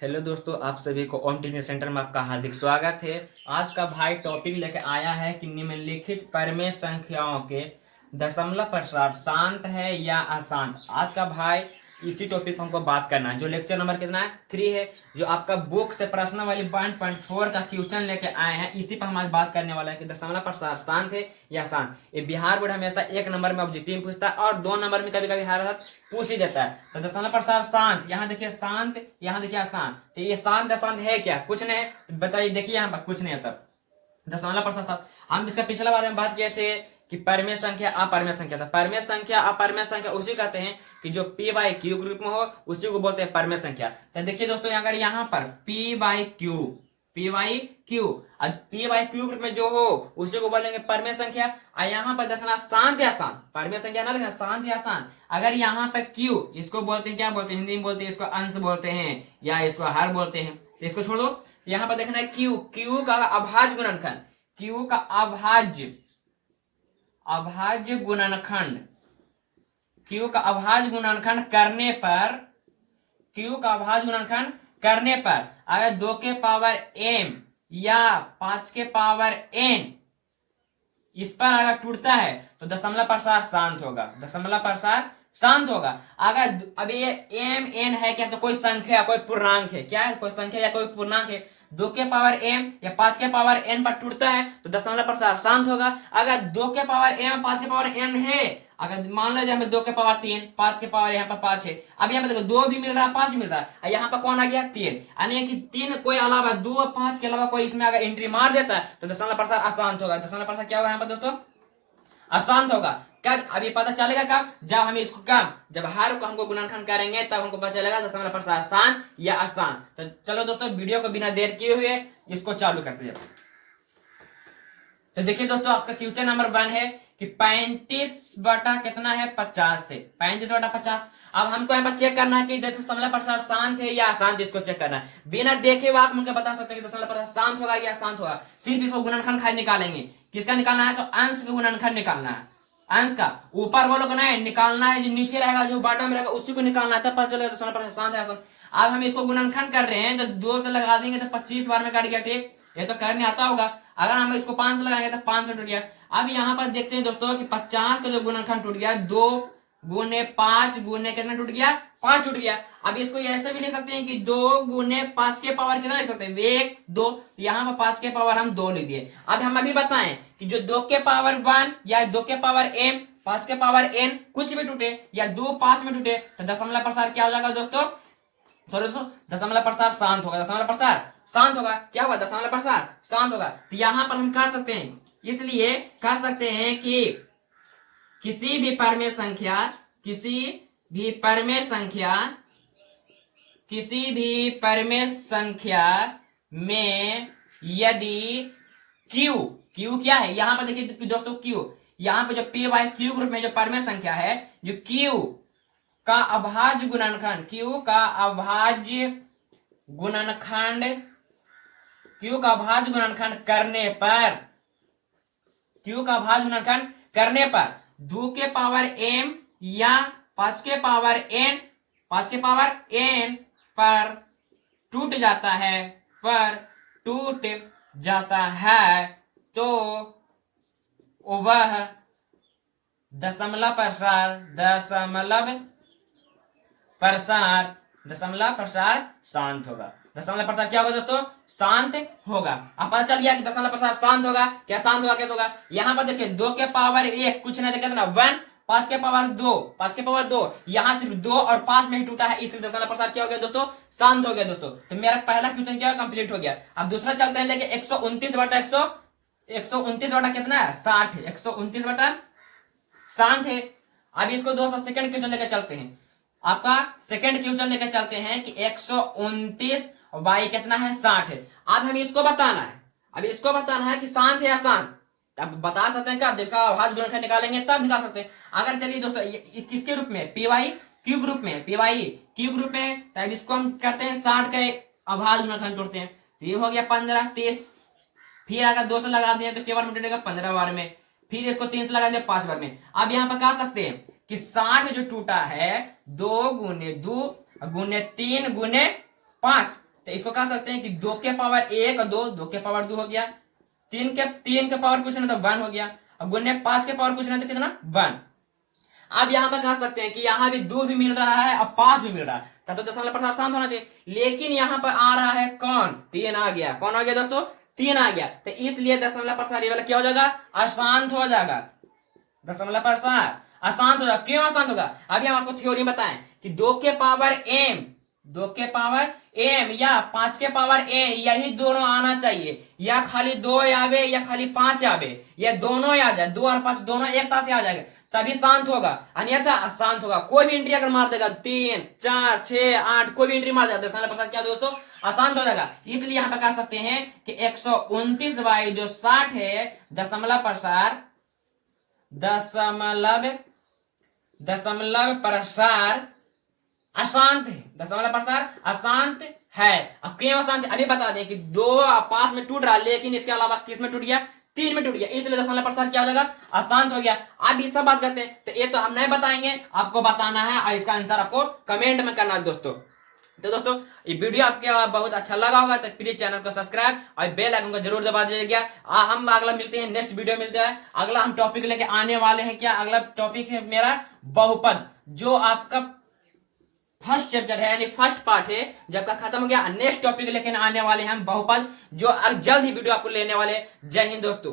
Hello दोस्तों, आप सभी को ओम टीचिंग सेंटर में आपका हार्दिक स्वागत है। आज का भाई टॉपिक लेके आया है कि निम्नलिखित परिमेय संख्याओं के दशमलव प्रसार शांत है या अशांत। आज का भाई इसी टॉपिक पर हमको बात करना है। जो लेक्चर नंबर कितना है 3 है, जो आपका बुक से प्रश्न वाली 1.4 का क्वेश्चन लेके आए हैं, इसी पर हम आज बात करने वाला है कि दशमलव प्रसार शांत है या शांत। ये बिहार बोर्ड हमेशा 1 नंबर में ऑब्जेक्टिव पूछता है और 2 नंबर में कभी कभी हर पूछ ही देता है। तो दशमलव प्रसार शांत, यहाँ देखिए शांत, यहाँ देखिए अशांत। तो ये शांत अशांत है क्या? कुछ नहीं। तो बताइए, देखिए यहाँ पर कुछ नहीं है। तब दशमलव प्रसार शांत। हम इसका पिछला बार में बात किए थे कि परिमेय संख्या अपरिमेय संख्या था। परिमेय संख्या अपरिमेय संख्या उसी कहते हैं कि जो p बाई क्यू ग्रुप में हो उसी को बोलते हैं परिमेय संख्या। तो देखिए दोस्तों, अगर यहाँ पर p by Q p by Q group में जो हो उसी को बोलेंगे परिमेय संख्या। और यहाँ पर देखना शांत या शांत, परिमेय संख्या ना देखना, शांत या शांत। अगर यहाँ पर q, इसको बोलते हैं, क्या बोलते हैं हिंदी में बोलते हैं, इसको अंश बोलते हैं या इसको हर बोलते हैं। तो इसको छोड़ दो। यहाँ पर देखना है q का अभाज्य गुणनखंड, q का अभाज्य गुणनखंड, q का अभाज्य गुणनखंड करने पर अगर 2 के पावर m या 5 के पावर n इस पर अगर टूटता है तो दशमलव प्रसार शांत होगा। दशमलव प्रसार शांत होगा। अगर अभी ये m n है क्या, तो कोई संख्या, कोई पूर्णांक है क्या, कोई संख्या या कोई पूर्णांक है, 2 के पावर m या 5 के पावर n पर टूटता है तो दशमलव प्रसार शांत होगा। अगर 2 के पावर m 5 के पावर n है, अगर मान लो यहाँ पे 2 के पावर 3, 5 के पावर यहाँ पर 5 है, अब यहाँ पे देखो 2 भी मिल रहा है, 5 भी मिल रहा है, यहाँ पर कौन आ गया 3, यानी कि 3 कोई अलावा 2 और 5 के अलावा कोई इसमें अगर एंट्री मार देता है तो दशमलव प्रसार अशांत होगा। दशमलव प्रसार क्या होगा यहाँ पर दोस्तों? अशांत होगा। कब? अभी पता चलेगा कब? जब हम इसको जब हर को हमको गुणनखंड करेंगे तब हमको पता चलेगा दशमलव प्रसार शांत या अशांत। तो चलो दोस्तों, वीडियो को बिना देर किए हुए इसको चालू करते हैं। तो देखिए दोस्तों, आपका क्वेश्चन नंबर 1 है कि 35 बटा कितना है 50 है, 35 बटा 50। अब हमको यहाँ पर चेक करना है कि दशमलव प्रसार शांत है या अशांत, इसको चेक करना है। बिना देखे हुए आप मुझे बता सकते हैं कि दशमलव प्रसार शांत होगा या अशांत होगा। सिर्फ इसको गुणनखंड खाली निकालेंगे। किसका निकालना है? तो अंश का गुणनखंड निकालना है। अंश का ऊपर वालों को नहीं निकालना है, जो नीचे रहेगा, जो बॉटम में रहेगा, उसी को निकालना है, तब पता चलेगा दशमलव प्रसार शांत है अशांत। अब हम इसको गुणनखंड कर रहे हैं तो 2 से लगा देंगे तो 25 बार में कट गया, ठीक। ये तो करने आता होगा। अगर हम इसको 5 से लगाएंगे तो 5 से टूट गया। अब यहाँ पर देखते हैं दोस्तों कि 50 का जो गुणनखंड टूट गया, 2 गुने 5 गुने कितना टूट गया? 5 टूट गया। अब इसको ऐसे भी ले सकते हैं कि 2 गुने 5 के पावर कितना ले सकते हैं? 1 2। यहाँ पर 5 के पावर हम 2 ले दिए। अब हम अभी बताएं कि जो 2 के पावर 1 या 2 के पावर m 5 के पावर n कुछ भी टूटे या 2 5 में टूटे तो दशमलव प्रसार क्या हो जाएगा दोस्तों? सॉरी दोस्तों, दशमलव प्रसार शांत होगा। दशमलव प्रसार शांत होगा। क्या होगा? दशमलव प्रसार शांत होगा। तो यहां पर हम कह सकते हैं, इसलिए कह सकते हैं कि किसी भी परिमेय संख्या में यदि Q क्या है यहां पर देखिए दोस्तों, Q यहां पर जो p बाई क्यू ग्रुप में जो परिमेय संख्या है, जो Q का अभाज्य गुणनखंड, Q का अभाज्य गुणनखंड करने पर 2 के पावर m या 5 के पावर n पर टूट जाता है तो वह दशमलव प्रसार शांत होगा। दशमलव प्रसार क्या होगा दोस्तों? शांत होगा। अब पता चल गया कि दशमलव प्रसार शांत होगा। क्या शांत होगा, कैसे होगा? यहाँ पर देखिए 2 के पावर 1 कुछ नहीं, कितना 1, 5 के पावर 2, यहाँ सिर्फ 2 और 5 में ही टूटा है, इसलिए दशमलव प्रसार क्या हो गया दोस्तों? शांत हो गया दोस्तों। तो मेरा पहला क्वेश्चन क्या कंप्लीट हो गया। अब दूसरा चलते हैं लेके 129 बटा कितना है? 60 है। 129 बटा शांत है। अब इसको दोस्तों सेकंड क्वेश्चन लेकर चलते हैं। आपका सेकंड क्वेश्चन लेकर चलते हैं कि 129 बाई कितना है? 60 है। अब हमें इसको बताना है कि शांत है या अशांत। अब बता सकते हैं कि आप जिसका अभाज्य गुणनखंड निकालेंगे तब निकाल सकते हैं। अगर चलिए दोस्तों ये किसके रूप में? p बाई क्यू ग्रुप में, तब इसको हम करते हैं 60 का अभाज्य गुणनखंड तोड़ते हैं। तो ये हो गया 15 30। फिर अगर 2 से लगा दिए तो क्या बार में टूटेगा? 15 बार में। फिर इसको 3 से लगा दिया 5 बार में। अब यहाँ पर कह सकते हैं कि 60 जो टूटा है 2 गुने 2 गुने 3 गुने 5, तो इसको कह सकते हैं कि 2 के पावर 1 और 2, 2 के पावर 2 हो गया। 3 के पावर कुछ ना तो 1 हो गया। अब गुने 5 के पावर कुछ ना तो कितना 1। अब यहाँ पर कह सकते हैं कि यहाँ भी 2 भी मिल रहा है और 5 भी मिल रहा है, तब तो दशमलव प्रसार शांत होना चाहिए। लेकिन यहाँ पर आ रहा है कौन, 3 आ गया। कौन आ गया दोस्तों, 3 आ गया। तो इसलिए दशमलव प्रसार ये वाला क्या हो जाएगा, अशांत हो जाएगा। दशमलव प्रसार अशांत होगा। क्यों अशांत होगा, अभी हम आपको थ्योरी बताएं कि 2 के पावर m, 2 के पावर m या 5 के पावर n, यही दोनों आना चाहिए। या खाली 2 आवे या खाली 5 आवे, या दोनों आ जाए, 2 और 5 दोनों एक साथ आ जाएगा, तभी शांत होगा, अन्यथा अशांत होगा। कोई भी एंट्री अगर मार देगा 3, 4, 6, 8, कोई भी एंट्री मार देगा, दशमलव प्रसार क्या दोस्तों, अशांत हो जाएगा। इसलिए यहाँ पर कह सकते हैं कि 129 बाई जो 60 है, दशमलव प्रसार अशांत है। दशमलव प्रसार अशांत है। अब क्यों अशांत है, अभी बता दें कि 2 और 5 में टूट रहा, लेकिन इसके अलावा किस में टूट गया, 3 में टूट गया, इसलिए दशमलव प्रसार क्या हो जाएगा, अशांत हो गया। अब इस सब बात करते हैं, तो ये तो हम नहीं बताएंगे, आपको बताना है और इसका आंसर आपको कमेंट में करना है दोस्तों। तो दोस्तों ये वीडियो आपके बहुत अच्छा लगा होगा तो प्लीज चैनल को सब्सक्राइब और बेल आइकन को जरूर दबा दीजिएगा। हम अगला मिलते हैं, नेक्स्ट वीडियो मिलते हैं। अगला हम टॉपिक लेके आने वाले हैं, क्या अगला टॉपिक है मेरा बहुपद, जो आपका फर्स्ट चैप्टर है, यानी फर्स्ट पार्ट है, जब का खत्म हो गया। नेक्स्ट टॉपिक लेके आने वाले हैं हम बहुपद, जो जल्द ही वीडियो आपको लेने वाले हैं। जय हिंद दोस्तों।